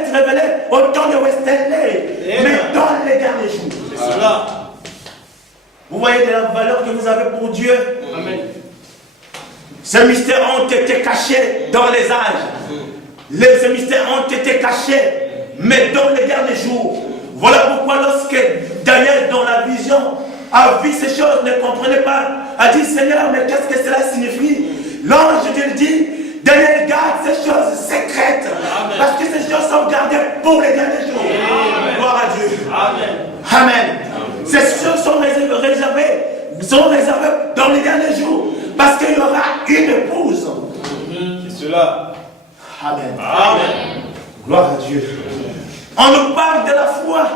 être révélé au temps de Wesley, mais dans les derniers jours. C'est cela. Vous voyez de la valeur que vous avez pour Dieu. Amen. Ces mystères ont été cachés dans les âges. Ces mystères ont été cachés, mais dans les derniers jours. Voilà pourquoi lorsque Daniel, dans la vision, a vu ces choses, ne comprenait pas, a dit, Seigneur, mais qu'est-ce que cela signifie? L'ange lui dit, Daniel, garde ces choses secrètes. Amen. Parce que ces choses sont gardées pour les derniers jours. Amen. Gloire à Dieu. Amen. Amen. Ces choses sont réservées dans les derniers jours. Parce qu'il y aura une épouse. C'est cela. Amen. Amen. Gloire à Dieu. On nous parle de la foi.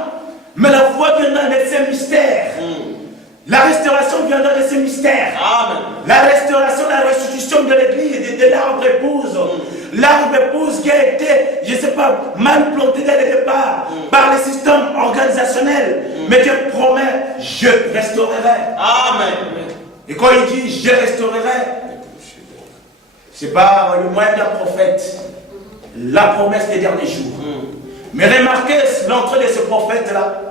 Mais la foi viendra de ces mystères. La restauration viendra de ces mystères. Amen. La restauration, la restitution de l'église, de l'arbre épouse. L'arbre épouse qui a été, je ne sais pas, mal planté dès le départ par les systèmes organisationnels. Mais Dieu promet, je restaurerai. Amen. Et quand il dit, je restaurerai, c'est pas le moyen d'un prophète. La promesse des derniers jours. Mais remarquez l'entrée de ce prophète-là.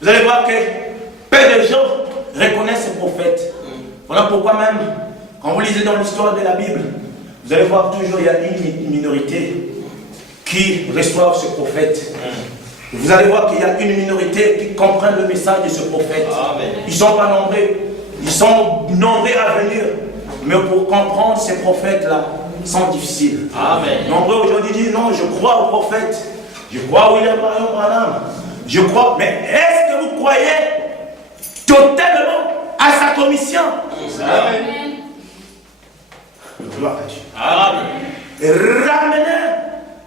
Vous allez voir que peu de gens reconnaissent ce prophète. Voilà pourquoi même, quand vous lisez dans l'histoire de la Bible, vous allez voir toujours il y a une minorité qui reçoit ce prophète. Vous allez voir qu'il y a une minorité qui comprend le message de ce prophète. Amen. Ils ne sont pas nombreux. Ils sont nombreux à venir. Mais pour comprendre ces prophètes-là, sont difficiles. Amen. Nombreux aujourd'hui disent non, je crois au prophète. Je crois au William Marion Branham. Je crois. Mais est-ce que vous croyez totalement à sa commission? Amen. Gloire à Dieu. Amen. Ramener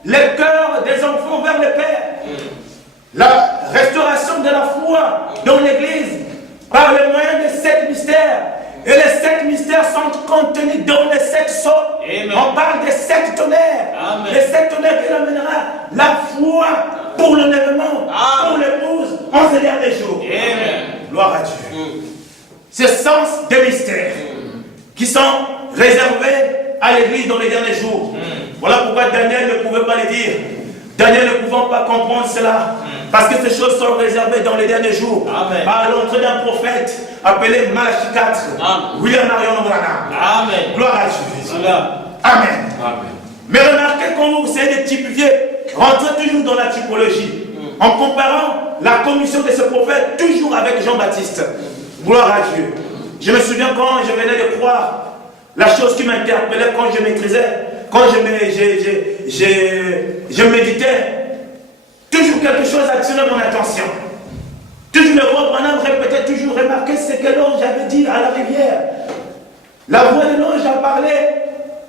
le cœur des enfants vers le Père. La restauration de la foi dans l'Église par le moyen de 7 mystères. Et les 7 mystères sont contenus dans les 7 sceaux. On parle des 7 tonnerres. Amen. Les 7 tonnerres qui amènera la foi pour l'enlèvement, pour l'épouse, en ces derniers jours. Amen. Gloire à Dieu. Ce sens des mystères qui sont réservés à l'Église dans les derniers jours. Voilà pourquoi Daniel ne pouvait pas les dire. Daniel ne pouvant pas comprendre cela. Parce que ces choses sont réservées dans les derniers jours. Amen. Par l'entrée d'un prophète appelé Malachie 4. Amen. William Marion Branham. Amen. Gloire à Dieu. Amen. Amen. Mais remarquez quand vous essayez de typifier, rentrez toujours dans la typologie. En comparant la commission de ce prophète toujours avec Jean-Baptiste. Gloire à Dieu. Je me souviens quand je venais de croire, la chose qui m'interpellait quand je maîtrisais, quand je méditais, toujours quelque chose attirait mon attention. Toujours le roi Branham répétait toujours, remarquez ce que l'ange avait dit à la rivière. La voix de l'ange a parlé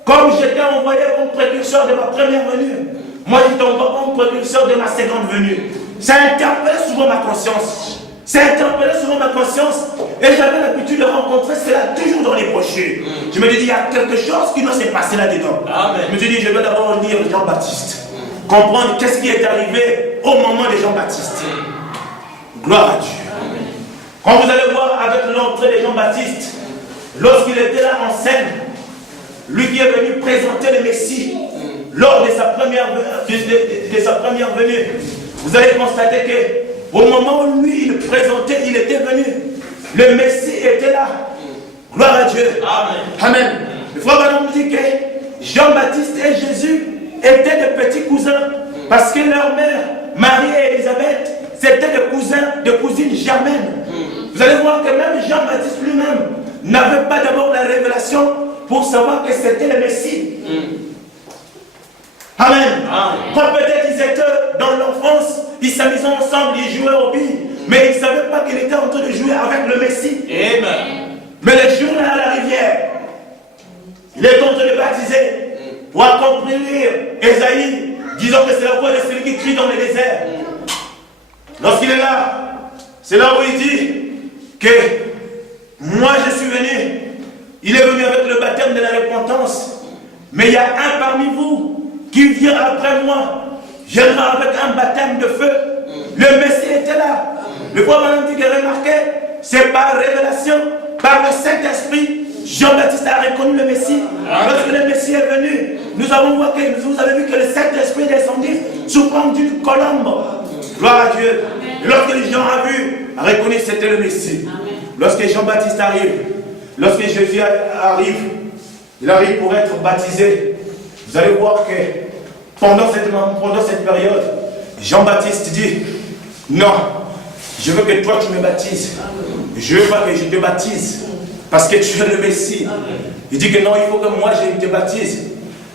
comme j'étais envoyé comme précurseur de ma première venue. Moi j'étais envoyé comme précurseur de ma seconde venue. Ça interpellait souvent ma conscience. Ça interpellait souvent ma conscience. Et j'avais l'habitude de rencontrer cela toujours dans les brochures. Je me dis, il y a quelque chose qui doit se passer là-dedans. Je me suis dit, je vais d'abord lire Jean-Baptiste. Comprendre qu'est-ce qui est arrivé au moment de Jean-Baptiste. Gloire à Dieu. Amen. Quand vous allez voir avec l'entrée de Jean-Baptiste, lorsqu'il était là en scène, lui qui est venu présenter le Messie lors de sa première venue, vous allez constater que au moment où lui il présentait, il était venu, le Messie était là. Gloire à Dieu. Amen. Amen. Le frère Branham dit que Jean-Baptiste et Jésus étaient des petits cousins, parce que leur mère, Marie et Élisabeth, c'était des cousins, des cousines germaines. Vous allez voir que même Jean-Baptiste lui-même n'avait pas d'abord la révélation pour savoir que c'était le Messie. Amen. Quand peut-être ils étaient dans l'enfance, ils s'amusaient ensemble, ils jouaient au billes, mais ils ne savaient pas qu'il était en train de jouer avec le Messie. Amen. Mais le jour-là à la rivière, il est en train de baptiser. Pour accomplir Ésaïe, disons que c'est la voix de celui qui crie dans le désert. Lorsqu'il est là, c'est là où il dit que moi je suis venu. Il est venu avec le baptême de la repentance. Mais il y a un parmi vous qui vient après moi. Je viendrai avec un baptême de feu. Le Messie était là. Le prophète dit que remarquez, c'est par révélation, par le Saint-Esprit. Jean-Baptiste a reconnu le Messie. Lorsque le Messie est venu, nous avons vu que vous avez vu que le Saint-Esprit est descendu sous forme d'une colombe. Gloire à Dieu. Et lorsque Jean a vu, a reconnu que c'était le Messie. Lorsque Jean-Baptiste arrive, lorsque Jésus arrive, il arrive pour être baptisé. Vous allez voir que pendant cette période, Jean-Baptiste dit, non, je veux que toi tu me baptises. Je ne veux pas que je te baptise parce que tu es le Messie. Il dit que non, il faut que moi je te baptise.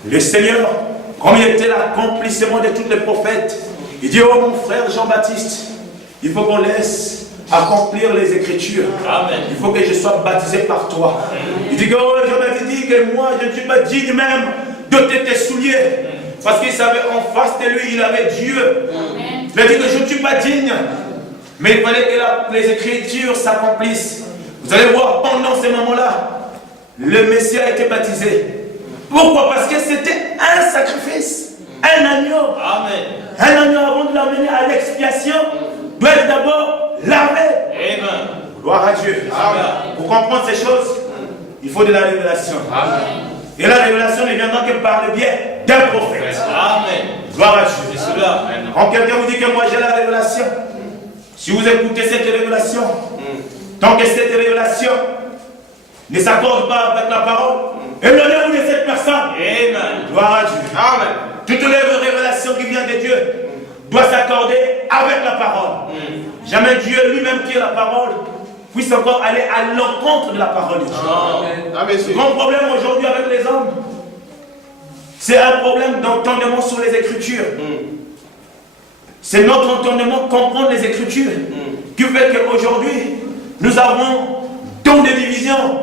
Le Seigneur, comme il était l'accomplissement de tous les prophètes, il dit, oh mon frère Jean-Baptiste, il faut qu'on laisse accomplir les Écritures. Amen. Il faut que je sois baptisé par toi. Il dit que oh, Jean-Baptiste dit que moi je ne suis pas digne même d'ôter tes souliers. Parce qu'il savait en face de lui, il avait Dieu. Il a dit que je ne suis pas digne. Mais il fallait que les Écritures s'accomplissent. Vous allez voir, pendant ces moments-là, le Messie a été baptisé. Pourquoi? Parce que c'était un sacrifice, un agneau. Amen. Un agneau, avant de l'amener à l'expiation, doit être d'abord lavé. Amen. Gloire à Dieu. Amen. Pour comprendre ces choses, il faut de la révélation. Amen. Et la révélation ne viendra que par le biais d'un prophète. Amen. Gloire à Dieu. C'est cela. Quand quelqu'un vous dit que moi j'ai la révélation, si vous écoutez cette révélation, tant que cette révélation ne s'accorde pas avec la parole, éloignez-vous de cette personne. Amen. Gloire à Dieu. Amen. Toutes les révélations qui viennent de Dieu doivent s'accorder avec la parole. Jamais Dieu lui-même qui est la parole puisse encore aller à l'encontre de la parole de Dieu. Amen. Le grand problème aujourd'hui avec les hommes, c'est un problème d'entendement sur les Écritures. C'est notre entendement comprendre les Écritures qui fait qu'aujourd'hui, nous avons tant de divisions.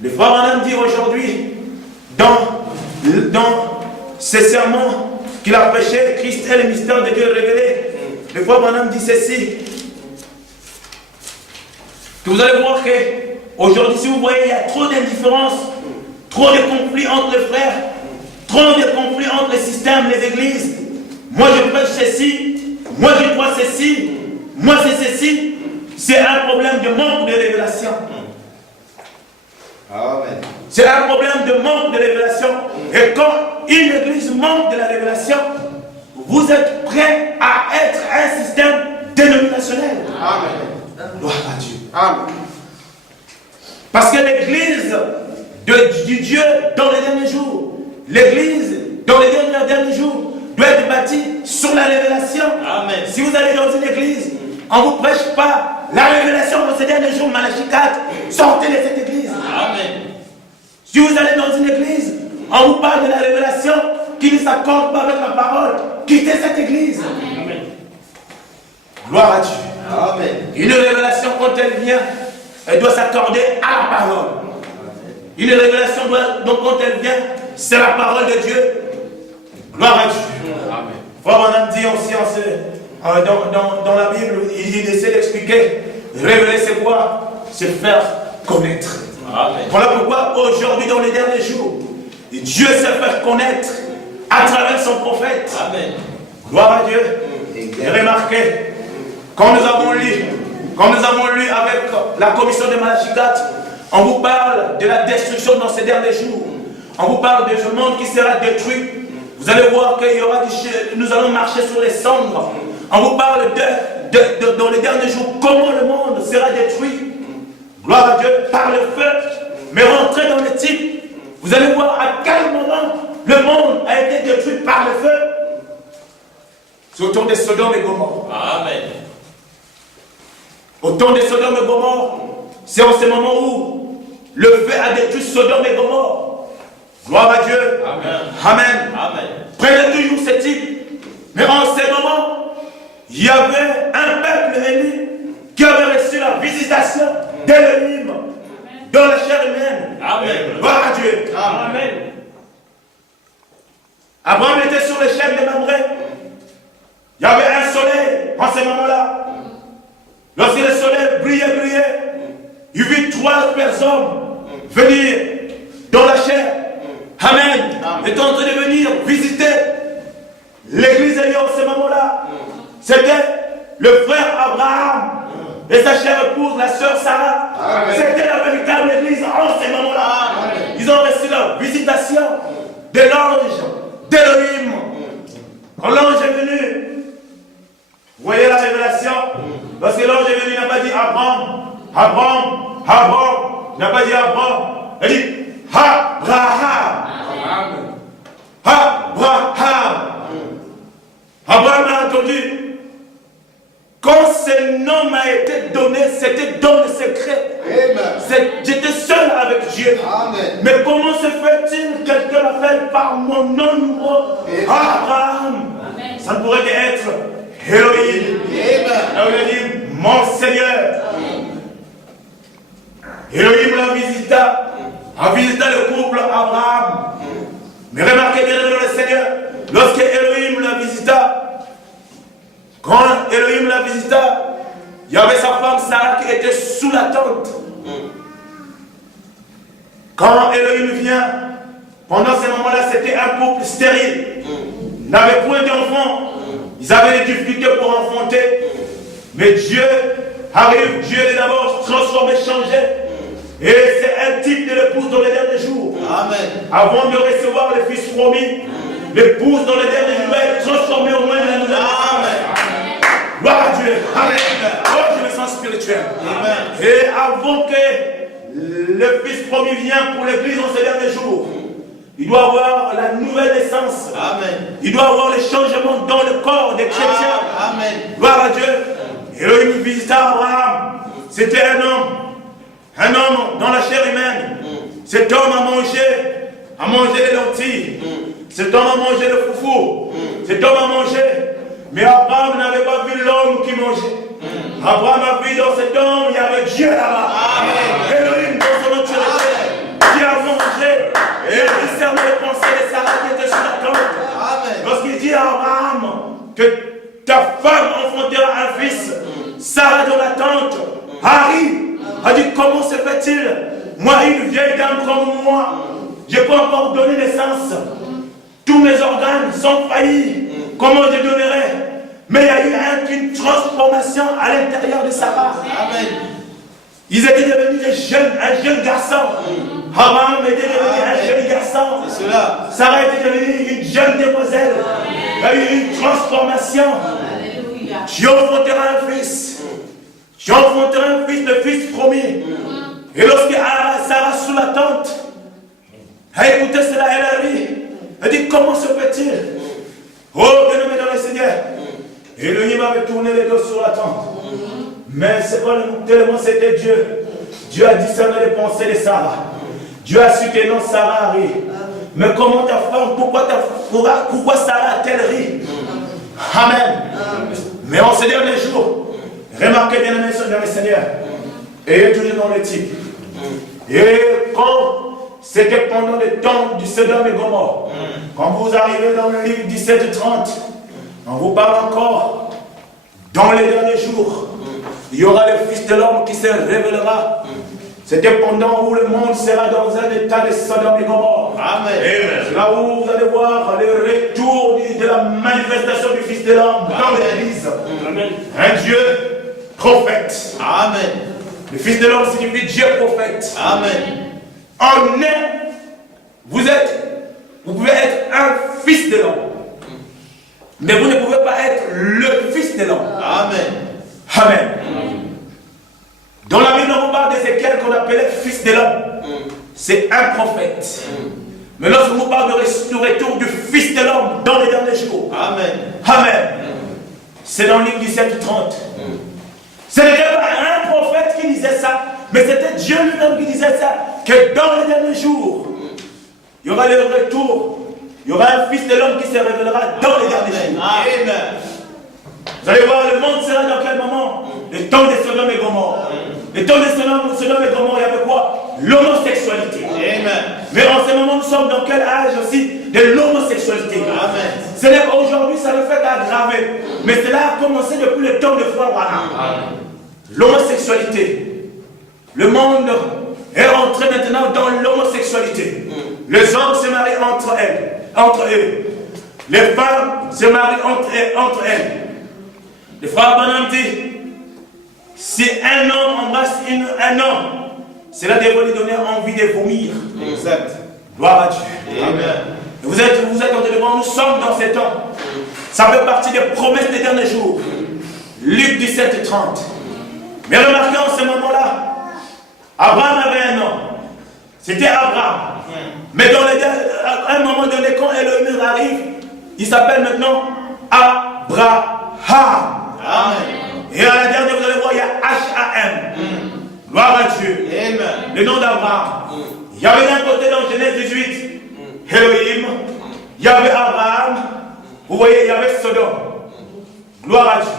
Le frère Branham dit aujourd'hui, dans ces sermons qu'il a prêchés, Christ est le mystère de Dieu révélé. Le frère Branham dit ceci, que vous allez voir qu'aujourd'hui, si vous voyez, il y a trop d'indifférence, trop de conflits entre les frères, trop de conflits entre les systèmes, les églises. Moi je prêche ceci, moi je crois ceci, moi c'est ceci. C'est un problème de manque de révélation. Amen. C'est un problème de manque de révélation. Et quand une église manque de la révélation, vous êtes prêts à être un système dénominationnel. Amen. Gloire à Dieu. Amen. Parce que l'église du Dieu dans les derniers jours, l'église dans les derniers jours doit être bâtie sur la révélation. Amen. Si vous allez dans une église, on ne vous prêche pas la révélation dans ces derniers jours, Malachie 4, sortez de cette église. Amen. Si vous allez dans une église, on vous parle de la révélation qui ne s'accorde pas avec la parole, quittez cette église. Amen. Gloire à Dieu. Amen. Une révélation, quand elle vient, elle doit s'accorder à la parole. Une révélation, donc quand elle vient, c'est la parole de Dieu. Gloire à Dieu. Amen. Frère Branham dit aussi dans la Bible, il essaie d'expliquer, révéler c'est quoi? C'est faire connaître. Amen. Voilà pourquoi aujourd'hui, dans les derniers jours, Dieu s'est fait connaître à travers son prophète. Amen. Gloire à Dieu. Et remarquez, quand nous avons lu avec la commission de Malachie 4, on vous parle de la destruction dans ces derniers jours. On vous parle de ce monde qui sera détruit. Vous allez voir qu'il y aura nous allons marcher sur les cendres. On vous parle dans les derniers jours comment le monde sera détruit. Gloire à Dieu, par le feu. Mais rentrez dans le type. Vous allez voir à quel moment le monde a été détruit par le feu. C'est au temps de Sodome et Gomorrhe. Amen. Au temps de Sodome et Gomorrhe, c'est en ce moment où le feu a détruit Sodome et Gomorrhe. Gloire à Dieu. Amen. Amen. Amen. Prenez toujours ce type. Mais en ce moment, il y avait un peuple élu qui avait reçu la visitation d'Élohim dans la chair humaine. Amen. Gloire à Dieu. Amen. Abraham était sur le chêne de Mamré. Il y avait un soleil en ce moment-là. Lorsque le soleil brillait, il vit 3 personnes venir dans la chair. Amen. Est en train de venir visiter l'église de Dieu en ce moment-là. C'était le frère Abraham et sa chère épouse, la sœur Sarah. C'était la véritable église en ce moment-là. Ils ont reçu la visitation de l'ange d'Élohim. Quand l'ange est venu, vous voyez la révélation? Lorsque l'ange est venu, il n'a pas dit Abraham, Abraham, Abraham. Il n'a pas dit Abraham. Il a dit Abraham. Abraham. Abraham a entendu. Quand ce nom m'a été donné, c'était dans le secret. J'étais seul avec Dieu. Amen. Mais comment se fait-il que quelqu'un m'appelle par mon nom nouveau Abraham? Amen. Ça ne pourrait être Elohim. Là où il a dit mon Seigneur. Elohim l'a visita. A visité le couple Abraham. Mais remarquez bien dans le Seigneur, lorsque Elohim la visita, quand Elohim la visita, il y avait sa femme Sarah qui était sous la tente. Quand Elohim vient, pendant ce moment-là, c'était un couple stérile. Ils n'avaient point d'enfants. Ils avaient des difficultés pour enfanter. Mais Dieu arrive, Dieu est d'abord transformé, changé. Et c'est un type de l'épouse dans les derniers jours. Amen. Avant de recevoir le fils promis, l'épouse dans les derniers jours va être transformée au moins dans la nouvelle. Amen. Gloire à Dieu. Amen. Oh, je me sens spirituel. Amen. Et avant que le fils promis vienne pour l'église dans ces derniers jours, il doit avoir la nouvelle naissance. Amen. Il doit avoir les changements dans le corps des chrétiens. Amen. Gloire à Dieu. Et là, il visita Abraham. C'était un homme dans la chair humaine. Cet homme a mangé les lentilles. Cet homme a mangé le foufou. Cet homme a mangé. Mais Abraham n'avait pas vu l'homme qui mangeait. Abraham a vu dans cet homme, il y avait Dieu là-bas. Elohim dans son entièreté. Qui a mangé. Et il discerne les pensées de Sarah qui était sur la tente. Lorsqu'il dit à Abraham que ta femme enfantera un fils, Sarah dans la tente, Harry a dit comment se fait-il? Moi, une vieille dame comme moi, je n'ai pas encore donné naissance. Tous mes organes sont faillis. Comment je donnerai? Mais il y a eu une transformation à l'intérieur de Sarah. Amen. Ils étaient devenus un jeune garçon. Abraham était devenu un jeune garçon. Sarah était devenue une jeune demoiselle. Il y a eu une transformation. Tu enfanteras un fils. Tu enfanteras un fils, le fils promis. Et lorsque Sarah sous la tente a écouté cela, elle a ri. Elle dit comment se fait-il? Oh, bien-aimé dans le Seigneur. Elohim avait tourné les dos sur la tente. Mais c'est pas tellement c'était Dieu. Dieu a discerné les pensées de Sarah. Dieu a su que non, Sarah a ri. Mais comment ta femme, pourquoi Sarah a-t-elle ri? Amen. Mais en ces derniers jours, remarquez bien dans le Seigneur. Et toujours dans le type. Et quand c'était pendant le temps du Sodome et Gomorrhe, quand vous arrivez dans le livre 17-30, on vous parle encore, dans les derniers jours, il y aura le Fils de l'homme qui se révélera. C'était pendant où le monde sera dans un état de Sodome et Gomorrhe. Amen. C'est là où vous allez voir le retour de la manifestation du Fils de l'homme dans l'Église. Un Dieu prophète. Amen. Le Fils de l'homme signifie Dieu prophète. Amen. Vous pouvez être un fils de l'homme. Mais vous ne pouvez pas être le fils de l'homme. Amen. Amen. Dans la Bible, on parle d'Ézéchiel qu'on appelait fils de l'homme. C'est un prophète. Mais lorsqu'on vous parle du retour du fils de l'homme dans les derniers jours. Amen. Amen. C'est dans le livre 17-30. Ce n'était pas un prophète qui disait ça, mais c'était Dieu lui-même qui disait ça, que dans les derniers jours, il y aura le retour, il y aura un fils de l'homme qui se révélera dans les derniers jours. Amen. Vous allez voir, le monde sera dans quel moment? Le temps de Sodome et Gomorrhe. Le temps de Sodome et Gomorrhe, il y avait quoi? L'homosexualité. Amen. Mais en ce moment, nous sommes dans quel âge aussi? De l'homosexualité. Amen. Ce n'est qu'aujourd'hui, ça ne fait qu'aggraver. Mais cela a commencé depuis le temps de Frère Branham. L'homosexualité. Le monde est rentré maintenant dans l'homosexualité. Les hommes se marient entre eux. Les femmes se marient entre elles. Le Frère Branham dit, si un homme embrasse un homme, cela devrait lui donner envie de vomir. Exact. Gloire à Dieu. Amen. Vous êtes en devant, nous sommes dans ces temps. Ça fait partie des promesses des derniers jours. Luc 17, 30. Mais remarquez en ce moment-là, Abraham avait un nom. C'était Abraham. Mais à un moment donné, quand Elohim arrive, il s'appelle maintenant Abraham. Amen. Et à la dernière, vous allez voir, il y a H-A-M. Gloire à Dieu. Amen. Le nom d'Abraham. Il y avait d'un côté dans Genèse 18, Elohim. Il y avait Abraham. Vous voyez, il y avait Sodome. Gloire à Dieu.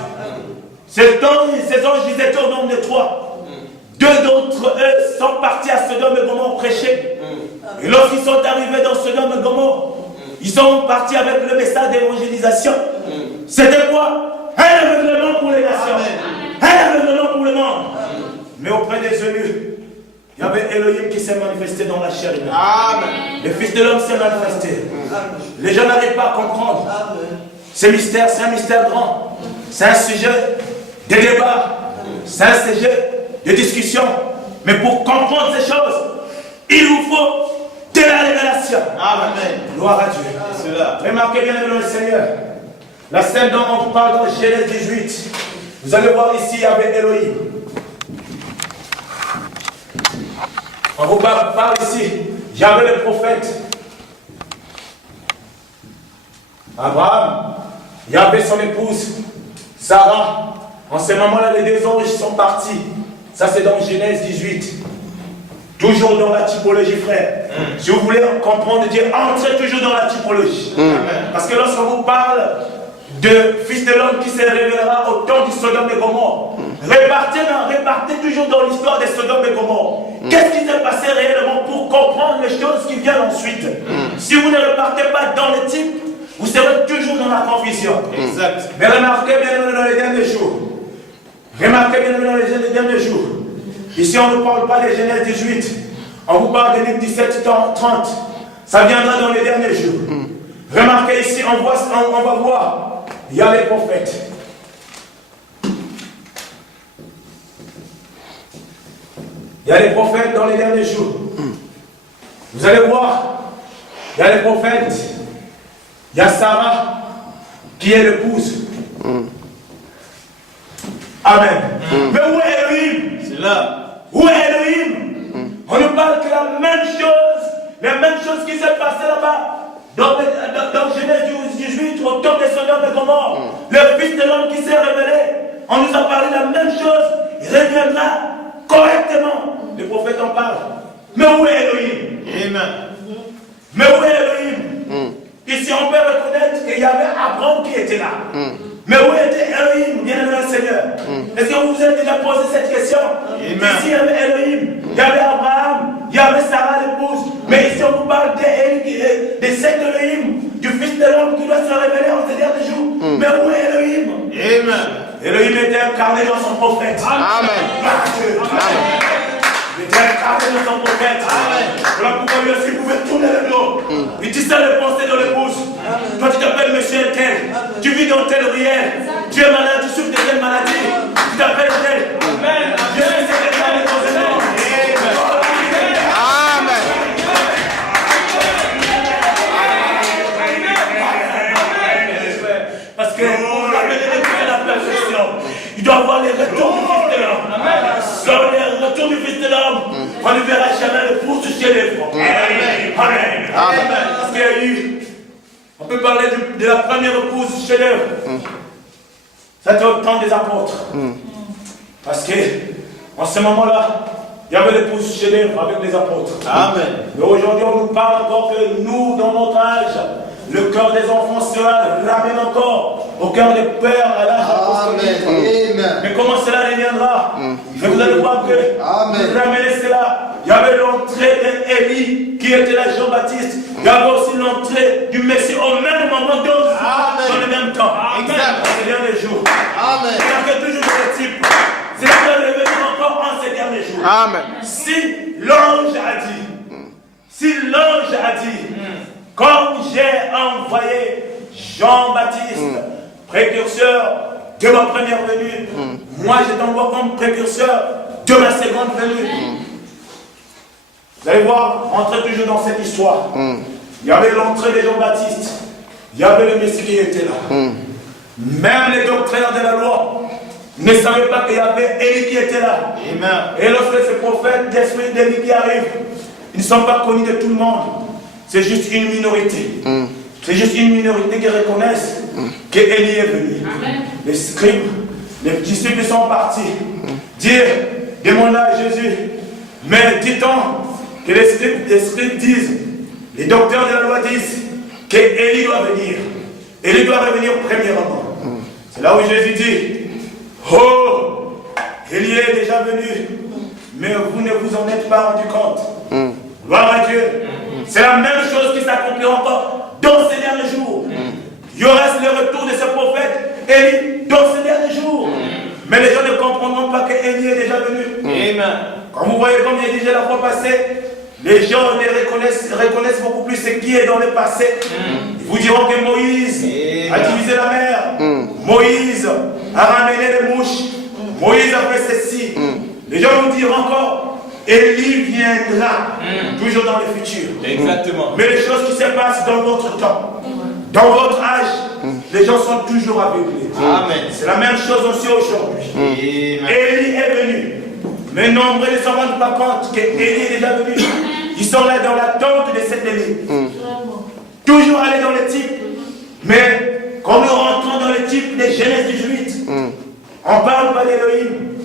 Ces anges, ils étaient au nombre de 3. 2 d'entre eux sont partis à Sodome et Gomorrhe prêcher. Et lorsqu'ils sont arrivés dans Sodome et Gomorrhe, ils sont partis avec le message d'évangélisation. C'était quoi? Un aveuglement pour les nations. Un aveuglement pour le monde. Mais auprès des élus, il y avait Elohim qui s'est manifesté dans la chair humaine. Le Fils de l'homme s'est manifesté. Les gens n'arrivent pas à comprendre. Ce mystère, c'est un mystère grand. C'est un sujet de débat. C'est un sujet de discussion. Mais pour comprendre ces choses, il vous faut de la révélation. Amen. Gloire à Dieu. Remarquez bien le Seigneur. La scène dont on parle dans Genèse 18. Vous allez voir ici, il y avait Elohim. On vous parle ici. Il y avait le prophète Abraham. Il y avait son épouse Sarah. En ce moment-là, les 2 anges sont partis. Ça, c'est dans Genèse 18. Toujours dans la typologie, frère. Si vous voulez comprendre Dieu, entrez toujours dans la typologie. Parce que lorsqu'on vous parle de Fils de l'homme qui se révélera au temps du Sodome et Gomorrhe, répartez toujours dans l'histoire des Sodome et Gomorrhe. Qu'est-ce qui s'est passé réellement pour comprendre les choses qui viennent ensuite? Si vous ne repartez pas dans le type, vous serez toujours dans la confusion. Exact. Mais remarquez bien dans les derniers jours. Remarquez bien dans les derniers jours. Ici, on ne parle pas de Genèse 18. On vous parle de Luc 17, 30. Ça viendra dans les derniers jours. Remarquez ici, on va voir. Il y a les prophètes. Il y a les prophètes dans les derniers jours. Vous allez voir. Il y a les prophètes. Il y a Sarah qui est l'épouse. Amen. Mais où est Elohim? C'est là. Où est Elohim? On nous parle que la même chose qui s'est passée là-bas. Dans Genèse 18, au temps des Sodome et Gomorrhe, le Fils de l'homme qui s'est révélé, on nous a parlé de la même chose, il reviendra correctement. Les prophètes en parlent. Mais où est Elohim? Amen. Mais où est Elohim? Ici, on peut reconnaître qu'il y avait Abraham qui était là. Mais où était Elohim, bien-aimé Seigneur? Est-ce que vous vous êtes déjà posé cette question? Ici, il y avait Elohim, il y avait Abraham, il y avait Sarah l'épouse. Mais ici, on vous parle des 7 Elohim, du Fils de l'homme qui doit se révéler en ces derniers jours. Mais où est Elohim? Amen. Elohim était incarné dans son prophète. Amen. Il était incarné dans son prophète. Voilà pourquoi lui aussi pouvait tourner le dos. Il dit ça le pensée de l'épouse. Toi tu t'appelles monsieur tel. Tu vis dans telle rivière. Tu es malade, tu souffres de telle maladie. Tu t'appelles tel. Amen. Je suis secrétaire de ton nom. Amen. Parce que pour ramener la perfection, il doit avoir les retours du Fils de l'homme. Sans les retours du Fils de l'homme, on ne verra jamais le pouce chez les francs. Amen. Amen. Parce qu'il y a eu, on peut parler de la première épouse chez les c'était au temps des apôtres. Parce que, en ce moment-là, il y avait l'épouse chez les avec les apôtres. Amen. Mais aujourd'hui, on nous parle encore que nous, dans notre âge, le cœur des enfants sera ramène encore au cœur des pères à l'âge apostolique. Mais comment cela reviendra? Mais vous allez voir que vous ramenez cela. Il y avait l'entrée d'Élie qui était là Jean-Baptiste. Il y avait aussi l'entrée du Messie au même moment, dans le même temps. Exact. Ces derniers jours. Amen. Il y a toujours le type. C'est là que le revenir encore en ces derniers jours. Amen. Si l'ange a dit, comme j'ai envoyé Jean-Baptiste, précurseur de ma première venue, moi je t'envoie comme précurseur de ma seconde venue. Vous allez voir, entrez toujours dans cette histoire. Il y avait l'entrée de Jean-Baptiste. Il y avait le Messie qui était là. Même les doctrinaires de la loi ne savaient pas qu'il y avait Élie qui était là. Amen. Et lorsque ces prophètes d'esprit d'Élie qui arrivent, ils ne sont pas connus de tout le monde. C'est juste une minorité. C'est juste une minorité qui reconnaissent qu'Élie est venu. Les scribes, les disciples sont partis. Dire, demande à Jésus. Mais dit-on que les scribes disent, les docteurs de la loi disent qu'Élie doit venir. Élie doit revenir premièrement. C'est là où Jésus dit, oh, Élie est déjà venu, mais vous ne vous en êtes pas rendu compte. Gloire à Dieu. C'est la même chose qui s'accomplira encore dans ces derniers jours. Il y aura le retour de ce prophète Élie dans ces derniers jours. Mais les gens ne comprendront pas qu'Élie est déjà venu. Amen. Quand vous voyez, comme j'ai dit la fois passée, les gens reconnaissent beaucoup plus ce qui est dans le passé. Ils vous diront que Moïse a divisé la mer. Moïse a ramené les mouches. Moïse a fait ceci. Les gens vous diront encore, Élie viendra. Toujours dans le futur. Exactement. Mais les choses qui se passent dans votre temps, dans votre âge, les gens sont toujours aveuglés. Amen. C'est la même chose aussi aujourd'hui. Élie est venu. Mais nombreux ne s'en rendent pas compte qu'Élie est déjà venu. Ils sont là dans l'attente de cet Élie. Toujours aller dans le type. Mais quand nous rentrons dans le type de Genèse 18, on parle pas d'Élohim.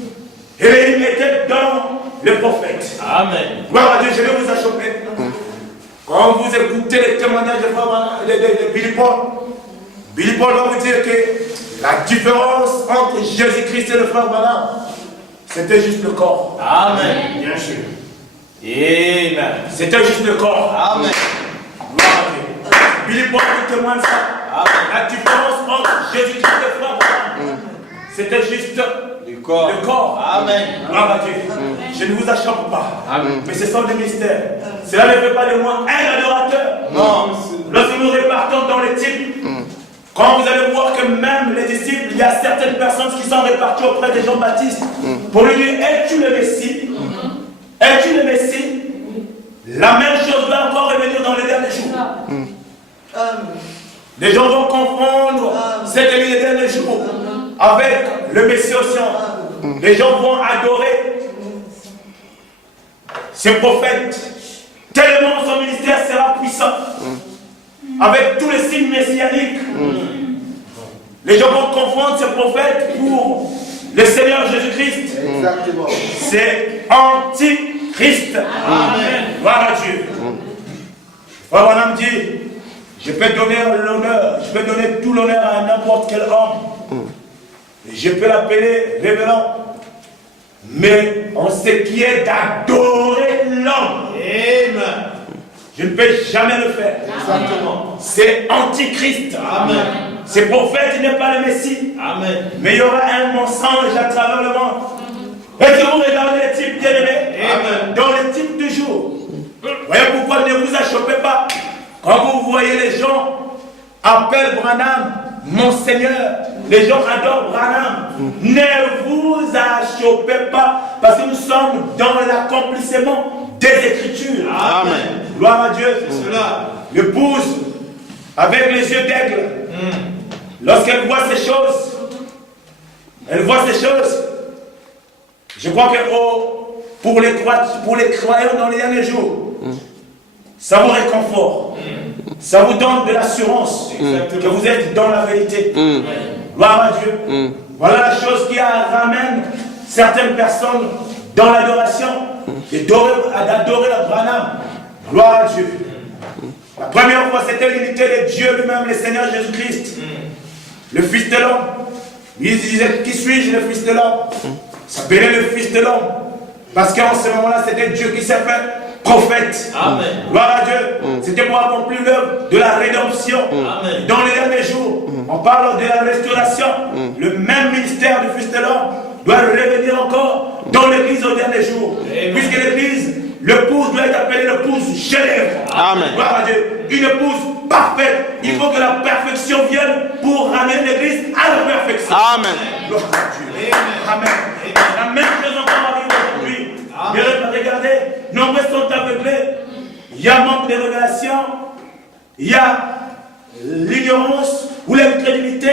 Élohim était dans le prophète. Amen. Gloire à Dieu, je vais vous achoper. Quand vous écoutez les témoignages de Billy Paul va vous dire que la différence entre Jésus-Christ et le frère Branham, c'était juste le corps. Amen. Bien sûr. Amen. C'était juste le corps. Amen. Gloire à Dieu. Billy Paul vous témoigne ça. Amen. La différence entre Jésus-Christ et le frère Branham, c'était juste Le corps. le corps. Amen. Gloire à Dieu. Je ne vous achoppe pas. Amen. Mais ce sont des mystères. Cela ne fait pas de moi un adorateur. Non. Lorsque nous répartons dans les types, quand vous allez voir que même les disciples, il y a certaines personnes qui sont réparties auprès de Jean-Baptiste pour lui dire, es-tu le Messie? Es-tu le Messie? La même chose va encore revenir dans les derniers jours. Les gens vont confondre cette année des derniers jours avec le Messie océan. Les gens vont adorer ce prophète. Tellement son ministère sera puissant. Avec tous les signes messianiques. Les gens vont confondre ce prophète pour le Seigneur Jésus-Christ. Exactement. C'est antichrist. Amen. Gloire à Dieu. Frère Branham dit, je peux donner l'honneur, je peux donner tout l'honneur à n'importe quel homme. Et je peux l'appeler révérend. Mais en ce qui est d'adorer l'homme, je ne peux jamais le faire. Exactement. C'est antichrist. Amen. Ce prophète, il n'est pas le Messie. Amen. Mais il y aura un mensonge à travers le monde. Est-ce que vous regardez les types bien-aimés? Amen. Dans les types du jour. Voyez pourquoi ne vous achoppez pas. Quand vous voyez les gens appellent Branham mon Seigneur, les gens adorent Branham. Ne vous achoppez pas parce que nous sommes dans l'accomplissement des Écritures. Amen. Gloire à Dieu. C'est cela. L'épouse avec les yeux d'aigle, lorsqu'elle voit ces choses, elle voit ces choses. Je crois que pour les croyants dans les derniers jours, ça vous réconforte. Ça vous donne de l'assurance que vous êtes dans la vérité. Gloire à Dieu. Voilà la chose qui ramène certaines personnes dans l'adoration et d'adorer la Branham. Gloire à Dieu. La première fois, c'était l'unité de Dieu lui-même, le Seigneur Jésus-Christ. Le Fils de l'homme. Il disait, qui suis-je, le Fils de l'homme? Il s'appelait le Fils de l'homme. Parce qu'en ce moment-là, c'était Dieu qui s'est fait prophète. Amen. Gloire à Dieu. C'était pour accomplir l'œuvre de la rédemption. Amen. Dans les derniers jours, on parle de la restauration. Le même ministère du Fils de l'homme doit revenir encore dans l'Église aux derniers jours. Puisque l'Église, l'épouse doit être appelée l'épouse Genève. Amen. Gloire à Dieu. Une épouse parfaite. Il faut que la perfection vienne pour ramener l'Église à la perfection. Amen. Gloire à Dieu. Amen. La même chose encore arrive aujourd'hui. Regardez, nombreux sont aveuglés. Il y a manque de révélation. il y a l'ignorance ou l'incrédulité,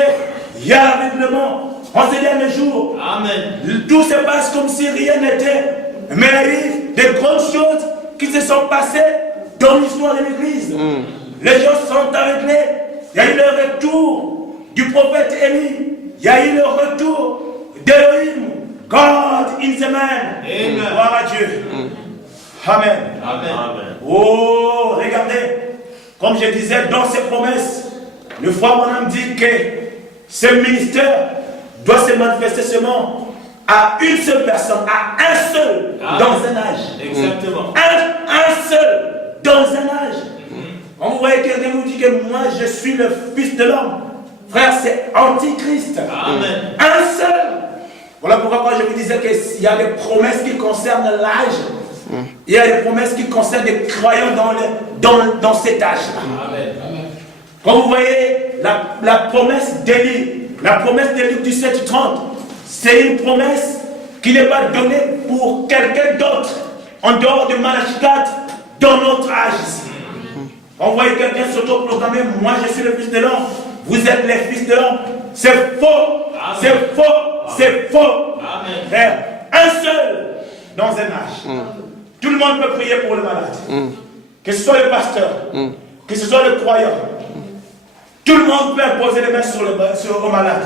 il y a l'aveuglement. En ces derniers jours, Amen. tout se passe comme si rien n'était. Mais il arrive des grandes choses qui se sont passées dans l'histoire de l'Église. Les gens sont aveuglés. Il y a eu le retour du prophète Élie. Il y a eu le retour d'Élohim. God in the man. Amen. Gloire à Dieu. Amen. Amen. Oh, regardez, comme je disais dans ses promesses, le frère Branham dit que ce ministère doit se manifester seulement à une seule personne, à un seul dans un âge. Exactement. Un seul dans un âge. Quand vous voyez quelqu'un nous dit que moi je suis le fils de l'homme, frère, c'est antichrist. Amen. Un seul. Voilà pourquoi quand je vous disais qu'il y a des promesses qui concernent l'âge, il y a des promesses qui concernent des croyants dans cet âge-là. Amen. Quand vous voyez la promesse d'Élie, la promesse de Luc 17:30, c'est une promesse qui n'est pas donnée pour quelqu'un d'autre en dehors de Malachie 4 dans notre âge ici. Quand vous voyez quelqu'un s'auto-proclamer, moi je suis le fils de l'homme, vous êtes les fils de l'homme, c'est faux, c'est faux, c'est faux. Amen. Frère, un seul dans un âge. Tout le monde peut prier pour le malade. Que ce soit le pasteur, que ce soit le croyant. Tout le monde peut imposer les mains sur le malade.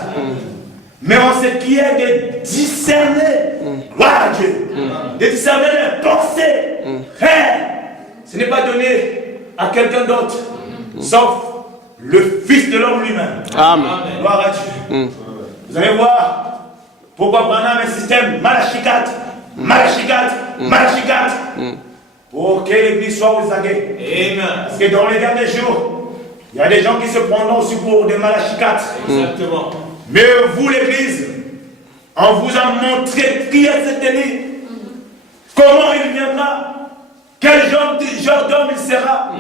Mais en ce qui est de discerner, gloire à Dieu, de discerner les pensées, frère, ce n'est pas donné à quelqu'un d'autre, sauf le Fils de l'homme lui-même. Amen. Gloire à Dieu. Vous allez voir pourquoi Branham insistait Malachie 4, Malachie 4, Malachie 4, pour que l'église soit aux aguets. Amen. Parce que dans les derniers jours, il y a des gens qui se prendront aussi pour des Malachie 4. Exactement. Mais vous, l'église, on vous a montré qui est cet Élie, comment il viendra, quel genre d'homme il sera.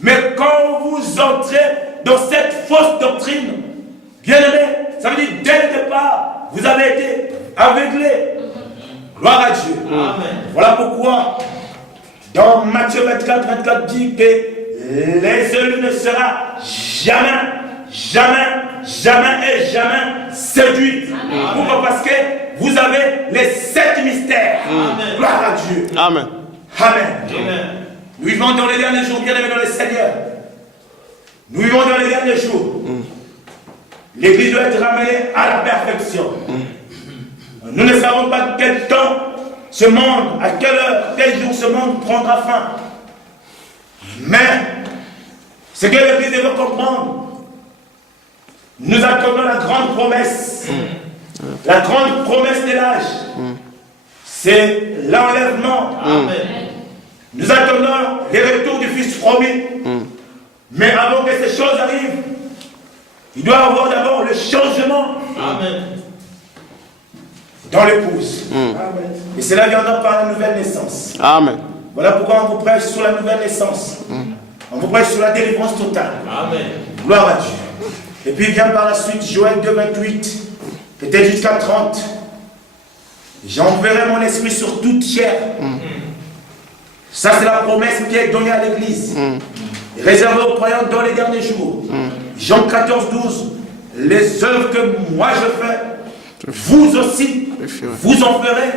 Mais quand vous entrez dans cette fausse doctrine, bien aimé, ça veut dire dès le départ, vous avez été aveuglés. Gloire à Dieu. Amen. Voilà pourquoi, dans Matthieu 24 dit que les élus ne sera jamais et jamais séduits. Pourquoi? Parce que vous avez les 7 mystères. Amen. Gloire à Dieu. Amen. Amen. Amen. Nous vivons dans les derniers jours, bien aimés dans le Seigneur. Nous vivons dans les derniers jours. L'Église doit être ramenée à la perfection. Nous ne savons pas quel temps ce monde, à quelle heure, quel jour ce monde prendra fin. Mais ce que l'Église veut comprendre, nous attendons la grande promesse. La grande promesse de l'âge, c'est l'enlèvement. Amen. Nous attendons le retour du Fils promis. Mais avant que ces choses arrivent, il doit y avoir d'abord le changement Amen. dans l'épouse. Et cela viendra par la nouvelle naissance. Amen. Voilà pourquoi on vous prêche sur la nouvelle naissance. On vous prêche sur la délivrance totale. Amen. Gloire à Dieu. Et puis vient par la suite Joël 2:28, peut-être jusqu'à 30. J'enverrai mon esprit sur toute chair. Ça, c'est la promesse qui est donnée à l'Église. Réservée aux croyants dans les derniers jours. Jean 14:12. Les œuvres que moi je fais, vous aussi, vous en ferez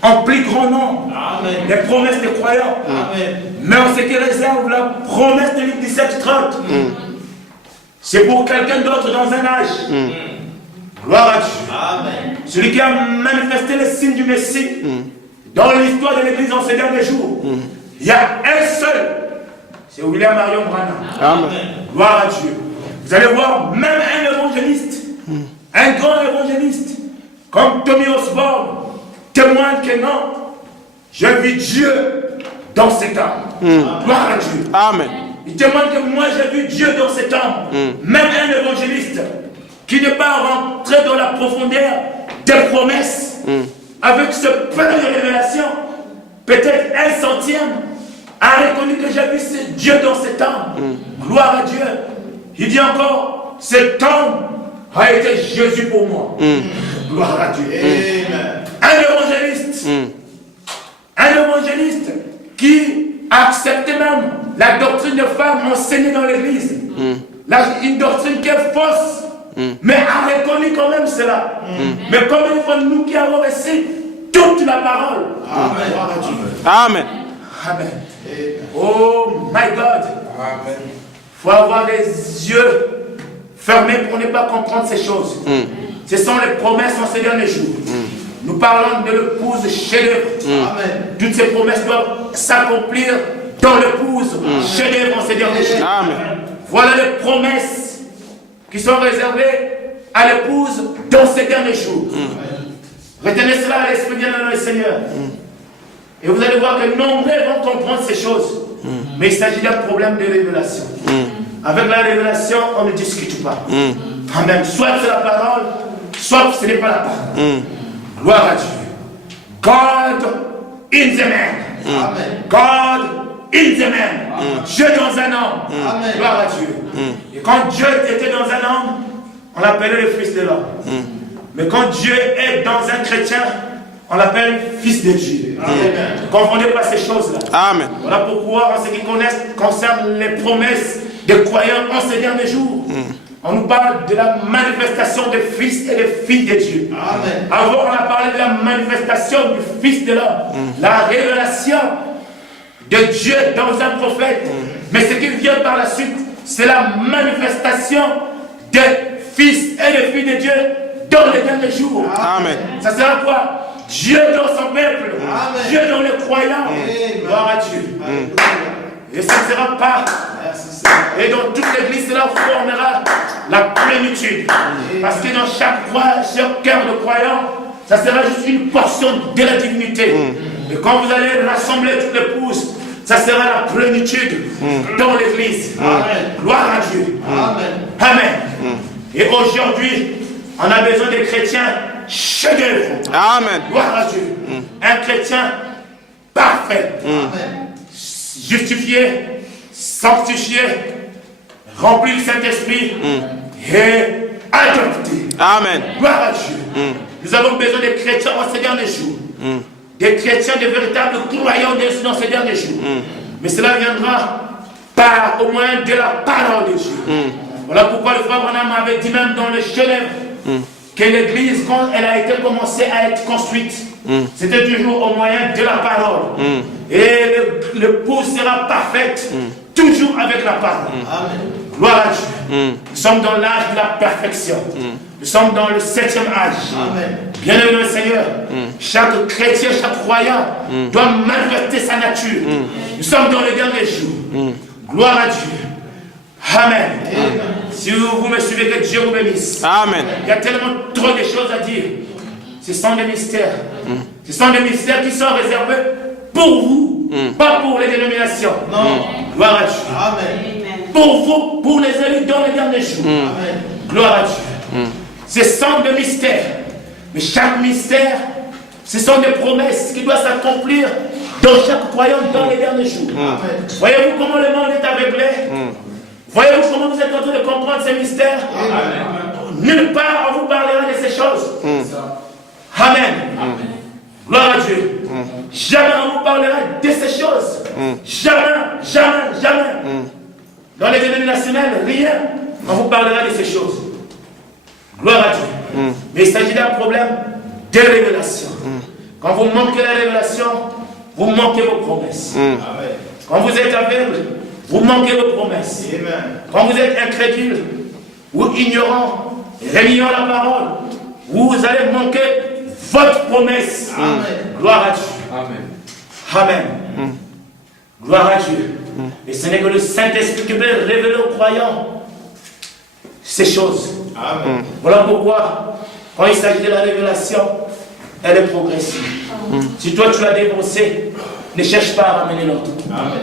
en plus grand nombre. Amen. Les promesses des croyants. Amen. Mais en ce qui réserve la promesse de Luc 17:30, c'est pour quelqu'un d'autre dans un âge. Gloire à Dieu. Amen. Celui qui a manifesté les signes du Messie dans l'histoire de l'Église en ces derniers jours. Il y a un seul, c'est William Marion Branham. Amen. Gloire à Dieu. Vous allez voir, même un évangéliste, un grand évangéliste, comme Tommy Osborne, témoigne que non, j'ai vu Dieu dans cet homme. Gloire à Dieu. Amen. Il témoigne que moi j'ai vu Dieu dans cet homme. Même un évangéliste qui n'est pas rentré dans la profondeur des promesses, avec ce peu de révélation, peut-être 1/100, a reconnu que j'ai vu Dieu dans cet homme. Gloire à Dieu. Il dit encore, cet homme a été Jésus pour moi. Gloire à Dieu. Amen. Un évangéliste qui a accepté même la doctrine doctrine de femme enseignée dans l'église. Une doctrine qui est fausse. Mais a reconnu quand même cela. Mais comme il faut nous qui avons reçu toute la parole. Amen. Amen. Oh my God. Il faut avoir les yeux fermés pour ne pas comprendre ces choses. Ce sont les promesses en ces derniers jours. Nous parlons de l'épouse chef-d'œuvre. Toutes ces promesses doivent s'accomplir dans l'épouse chef-d'œuvre en ces derniers jours. Voilà les promesses qui sont réservées à l'épouse dans ces derniers jours. Retenez cela à l'esprit bien dans le Seigneur. Et vous allez voir que nombreux vont comprendre ces choses. Mais il s'agit d'un problème de révélation. Avec la révélation, on ne discute pas. Amen. Soit c'est la parole, soit ce n'est pas la parole. Gloire à Dieu. God in the man. God in the man. Dieu dans un homme. Gloire à Dieu. Et quand Dieu était dans un homme, on l'appelait le fils de l'homme. Mais quand Dieu est dans un chrétien, on l'appelle fils de Dieu. Ne confondez pas ces choses-là. Amen. Voilà pourquoi, en ce qui concerne les promesses des croyants en ces derniers jours, on nous parle de la manifestation des fils et des filles de Dieu. Avant, on a parlé de la manifestation du fils de l'homme. La révélation de Dieu dans un prophète. Mais ce qui vient par la suite, c'est la manifestation des fils et des filles de Dieu dans les derniers jours. Amen. Ça sera quoi? Dieu dans son peuple. Dieu dans les croyants. Gloire à Dieu. Et ça ne sera pas. Et dans toute l'église, cela formera la plénitude. Parce que dans chaque cœur de croyant, ça sera juste une portion de la divinité. Et quand vous allez rassembler toutes les épouses, ça sera la plénitude dans l'église. Gloire à Dieu. Amen. Et aujourd'hui, on a besoin des chrétiens chef-d'œuvre. Amen. Gloire à Dieu. Un chrétien parfait. Justifié, sanctifié, rempli du Saint-Esprit et adopté. Amen. Gloire à Dieu. Nous avons besoin des chrétiens en ces derniers jours. Des chrétiens, de véritables croyants dans ces derniers jours. Mais cela viendra par au moins de la parole de Dieu. Voilà pourquoi le frère Branham avait dit même dans le Genève que l'église, quand elle a été commencée à être construite, c'était toujours au moyen de la parole. Et l'épouse sera parfaite, toujours avec la parole. Gloire à Dieu. Nous sommes dans l'âge de la perfection. Nous sommes dans le 7e âge. Bien-aimé dans le Seigneur, chaque chrétien, chaque croyant doit manifester sa nature. Nous sommes dans les derniers jours. Gloire à Dieu. Amen. Si vous me suivez, que Dieu vous bénisse. Amen. Il y a tellement trop de choses à dire. Ce sont des mystères. Ce sont des mystères qui sont réservés pour vous, pas pour les dénominations. Non. Gloire à Dieu. Amen. Pour vous, pour les élus dans les derniers jours. Amen. Gloire à Dieu. Ce sont des mystères. Mais chaque mystère, ce sont des promesses qui doivent s'accomplir dans chaque croyant dans les derniers jours. Voyez-vous comment le monde est aveuglé? Voyez-vous comment vous êtes en train de comprendre ces mystères? Nulle part on vous parlera de ces choses. Amen. Gloire à Dieu. Jamais on vous parlera de ces choses. Jamais, jamais, jamais. Dans les dénominationnels, rien on vous parlera de ces choses. Gloire à Dieu. Mais il s'agit d'un problème de révélation. Quand vous manquez la révélation, vous manquez vos promesses. Quand vous êtes aveugle, vous manquez vos promesses. Quand vous êtes incrédule ou ignorant, réuniant la parole, vous allez manquer votre promesse. Gloire à Dieu. Amen. Gloire à Dieu. Et ce n'est que le Saint-Esprit qui peut révéler aux croyants ces choses. Voilà pourquoi, quand il s'agit de la révélation, elle est progressive. Si toi tu l'as débroussé, ne cherche pas à ramener l'autre.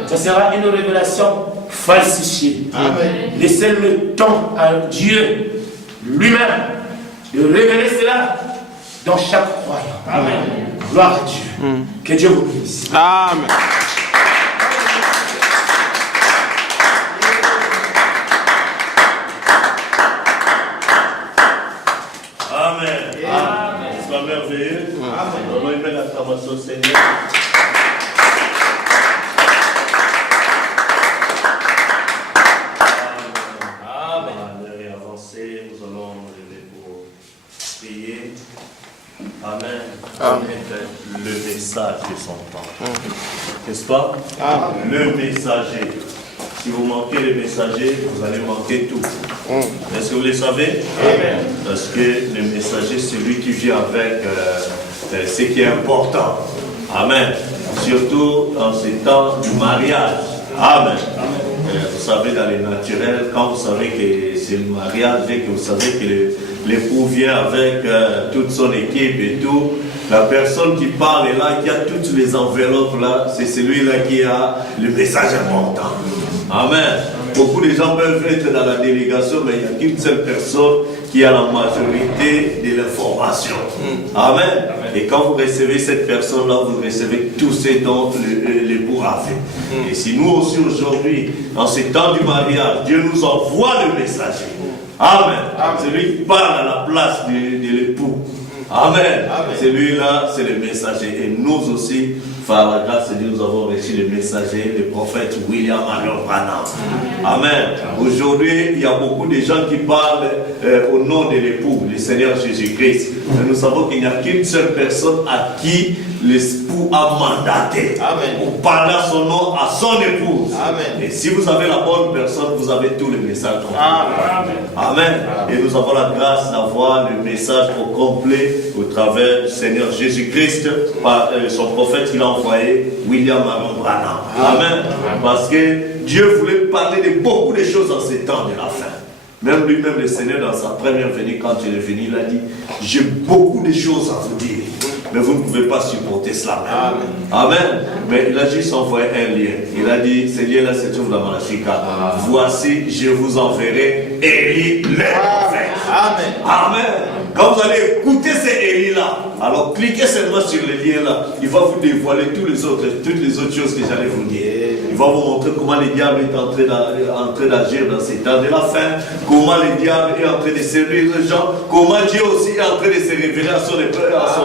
Ça sera une révélation falsifiée. Laissez le temps à Dieu lui-même de révéler cela dans chaque croyant. Gloire à Dieu. Que Dieu vous bénisse. Amen. Amen. Soit merveilleux. On va une belle acclamation au Seigneur. prier. Amen. Amen. Le message de son temps. N'est-ce pas? Amen. Le messager. Si vous manquez le messager, vous allez manquer tout. Est-ce que vous le savez? Amen. Parce que le messager, c'est lui qui vient avec ce qui est important. Amen. Surtout dans ces temps du mariage. Amen. Vous savez, dans les naturels, quand vous savez que c'est le mariage et que vous savez que l'époux vient avec toute son équipe et tout, la personne qui parle est là, qui a toutes les enveloppes là, c'est celui-là qui a le message important. Amen. Beaucoup de gens peuvent être dans la délégation, mais il n'y a qu'une seule personne qui a la majorité de l'information. Amen. Et quand vous recevez cette personne-là, vous recevez tout ce dont l'époux a fait. Et si nous aussi aujourd'hui, dans ces temps du mariage, Dieu nous envoie le messager. Amen. Celui qui parle à la place de l'époux. Amen. Celui-là, c'est le messager. Et nous aussi, par la grâce de Dieu, nous avons reçu le messager, le prophète William Marion Branham. Amen. Aujourd'hui, il y a beaucoup de gens qui parlent au nom de l'époux, le Seigneur Jésus-Christ. Mais nous savons qu'il n'y a qu'une seule personne à qui l'époux a mandaté pour parler à son nom, à son épouse. Amen. Et si vous avez la bonne personne, vous avez tout le message. Amen. Amen. Et nous avons la grâce d'avoir le message au complet au travers du Seigneur Jésus-Christ par son prophète qu'il a envoyé, William Marion Branham. Amen. Parce que Dieu voulait parler de beaucoup de choses en ces temps de la fin. Même lui-même, le Seigneur, dans sa première venue, quand il est venu, il a dit, j'ai beaucoup de choses à vous dire, mais vous ne pouvez pas supporter cela même. Amen. Mais il a juste envoyé un lien. Il a dit, ce lien-là se trouve dans Malachie 4. Voici, je vous enverrai Élie le prophète. Amen. Amen. Quand vous allez écouter ces Élie-là, alors cliquez seulement sur le lien-là. Il va vous dévoiler toutes les autres choses que j'allais vous dire. Il va vous montrer comment le diable est en train d'agir dans ces temps de la fin, comment le diable est en train de servir les gens, comment Dieu aussi est en train de se révéler à son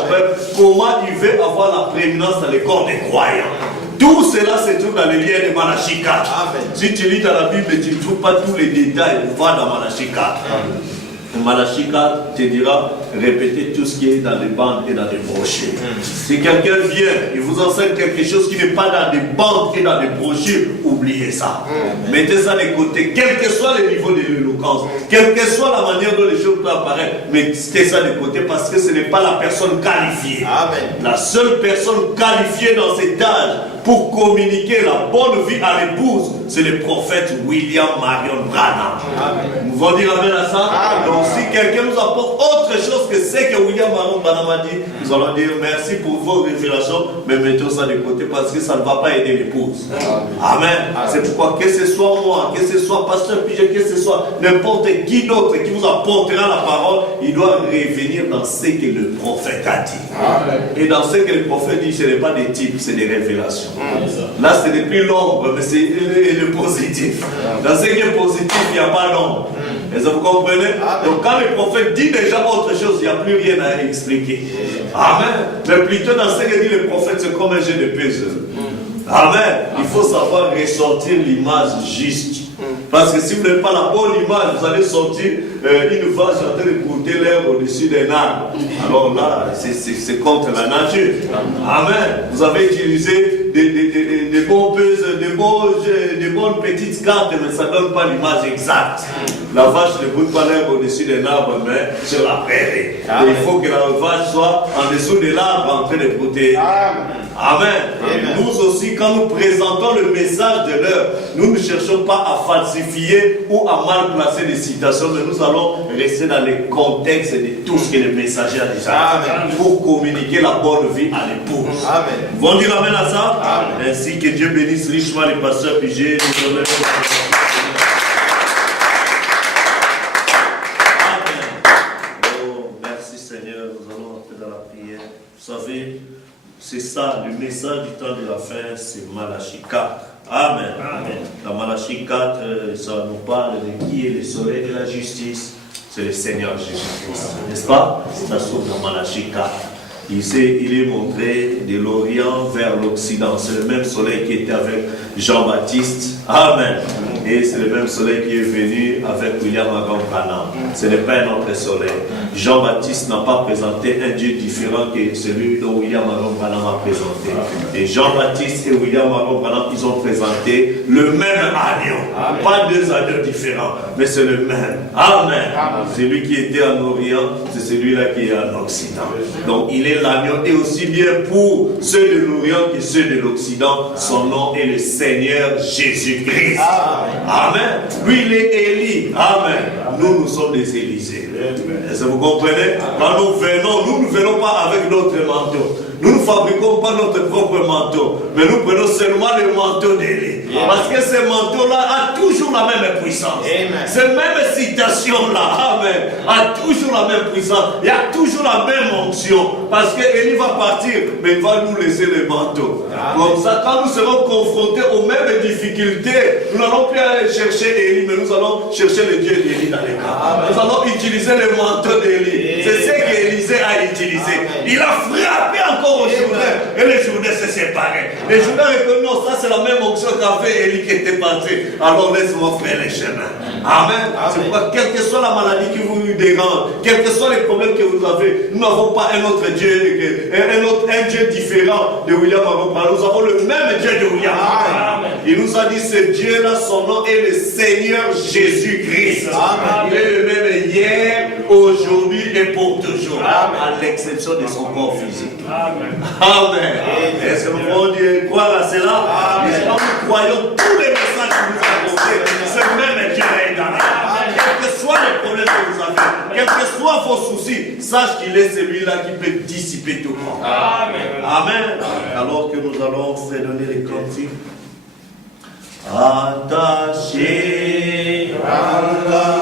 peuple, comment il veut avoir la prééminence dans les corps des croyants. Tout cela se trouve dans le lien de Malachie 4. Si tu lis dans la Bible et tu ne trouves pas tous les détails, va dans Malachie 4. Malachie 4 te dira répétez tout ce qui est dans les bandes et dans les brochures. Si quelqu'un vient et vous enseigne quelque chose qui n'est pas dans des bandes et dans des brochures, oubliez ça. Mettez ça de côté, quel que soit le niveau de l'éloquence, quelle que soit la manière dont les choses peuvent apparaître, mettez ça de côté parce que ce n'est pas la personne qualifiée. La seule personne qualifiée dans cet âge pour communiquer la bonne vie à l'épouse, c'est le prophète William Marion Branham. Nous allons dire amen à ça. Donc si quelqu'un nous apporte autre chose que ce que William Marion Branham a dit, nous allons dire merci pour vos révélations, mais mettons ça de côté parce que ça ne va pas aider l'épouse. Amen. C'est pourquoi que ce soit moi, que ce soit pasteur Piget, que ce soit n'importe qui d'autre qui vous apportera la parole, il doit revenir dans ce que le prophète a dit. Et dans ce que le prophète dit, ce n'est pas des types, c'est des révélations. Là, ce n'est plus l'ombre, mais c'est le positif. Dans ce qui est positif, il n'y a pas l'ombre. Et ça vous comprenez? Donc quand le prophète dit déjà autre chose, il n'y a plus rien à expliquer. Amen. Mais plutôt dans ce que dit le prophète, c'est comme un jeu de puzzle. Amen. Il faut savoir ressortir l'image juste. Parce que si vous n'avez pas la bonne image, vous allez sortir une vache en train de goûter l'air au-dessus d'un arbre. Alors là, c'est contre la nature. Amen. Vous avez utilisé des bons puzzles, des bonnes petites cartes, mais ça ne donne pas l'image exacte. La vache ne goûte pas l'air au-dessus d'un arbre, mais sur la prairie. Il faut que la vache soit en dessous de l'arbre en train de goûter. Amen. Et nous aussi, quand nous présentons le message de l'heure, nous ne cherchons pas à falsifier ou à mal placer des citations, mais nous allons rester dans le contexte de tout ce que le messager a déjà dit pour communiquer la bonne vie à l'épouse. Vous allez dire amen à ça? Ainsi que Dieu bénisse richement les pasteurs Piget. Merci Seigneur, nous allons entrer dans la prière. Vous savez, c'est ça, le message du temps de la fin, c'est Malachie 4. Amen. Dans Malachie 4, ça nous parle de qui est le soleil de la justice. C'est le Seigneur Jésus-Christ. N'est-ce pas? Ça se trouve dans Malachie 4. Il est montré de l'Orient vers l'Occident. C'est le même soleil qui était avec Jean-Baptiste. Amen. Et c'est le même soleil qui est venu avec William Branham. Ce n'est pas un autre soleil. Jean-Baptiste n'a pas présenté un Dieu différent que celui dont William Branham a présenté. Et Jean-Baptiste et William Branham, ils ont présenté le même agneau. Pas deux agneaux différents, mais c'est le même. Amen. Celui qui était en Orient, c'est celui-là qui est en Occident. Donc il est l'agneau, et aussi bien pour ceux de l'Orient que ceux de l'Occident, son nom est le Seigneur Jésus-Christ. Amen. Lui, il est Élie. Amen. Nous sommes des Élysées. Est-ce que vous comprenez? Quand nous ne venons pas avec notre manteau. Nous ne fabriquons pas notre propre manteau, mais nous prenons seulement le manteau d'Élie. Parce que ce manteau-là a toujours la même puissance. Cette même citation-là, amen, a toujours la même puissance. Il y a toujours la même onction. Parce qu'Élie va partir, mais il va nous laisser le manteau. Comme ça, quand nous serons confrontés aux mêmes difficultés, nous n'allons plus aller chercher Élie, mais nous allons chercher le Dieu d'Élie dans les cas. Nous allons utiliser le manteau d'Élie. C'est ce qu'Élisée a utilisé. Il a frappé encore au Jourdain, et le Jourdain s'est séparé. Le Jourdain a reconnu, non, ça c'est la même onction qu'avait Élie qui était parti. Alors laisse-moi faire les chemins. Amen. C'est pourquoi, quelle que soit la maladie qui vous dérange, quels que soient les problèmes que vous avez, nous n'avons pas un autre Dieu, un Dieu différent de William Branham. Nous avons le même Dieu de William Branham. Il nous a dit, ce Dieu-là, son nom est le Seigneur Jésus-Christ. Il est le même hier, aujourd'hui et pour toujours. À l'exception de son corps physique. Amen. Est-ce que nous pouvons croire à cela? Quand nous croyons tous les messages que nous avons apportés, ce même Dieu est dans nous. Quels que soient les problèmes que vous avez, quels que soient vos soucis, sache qu'il est celui-là qui peut dissiper tout le monde. Amen. Alors que nous allons faire donner les cantiques. Attaché à la